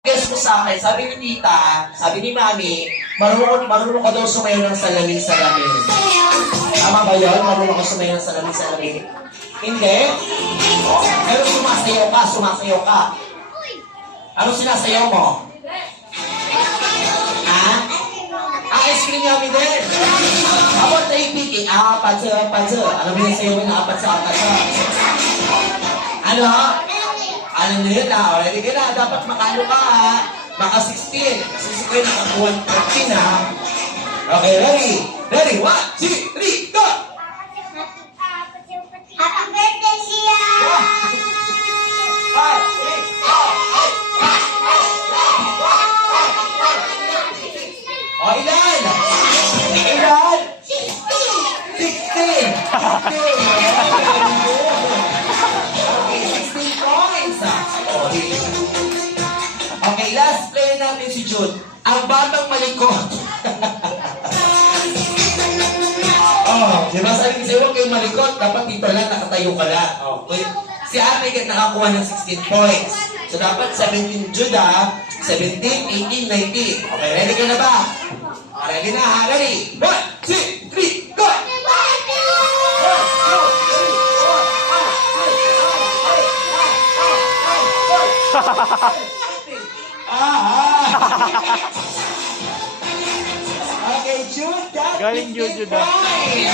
Guess ko sa akin, sabi ni tita, sabi ni mami, marunong ka daw sumayo ng salamin-salamin. Tama ba yun? Marunong ka sumayo ng salamin-salamin? Hindi? Pero sumasayaw ka. Anong sinasayaw mo? Ha? Ice cream yummy din. How about the picking? Patsa. Ano ba yung sayaw mo na patsa? Ano? Ano na yun ha? Ready ka na. Dapat makano ka ha. Maka 16. Kasi si Kuya nakakuha 13 ha. Okay, ready? Ready? 1, 2, 3, go! Happy birthday, Sia! 5, 6, 7, 8, 9, 10. O, ilan? Ilan? 16! 16 points! Okay, last play natin si Jude. Ang batang malikot. Oh, di ba sabi kasi huwag kayong malikot, dapat dito lang, nakatayo ka lang. Okay. Si Ate nakakuha ng 16 points. So dapat 17 Jude ha. 17, 18, 19. Okay, ready ka na ba? Ready na ha? Ready? 1, 2, 3, go! Okay, Jude, that's Galing Jude, 15 points.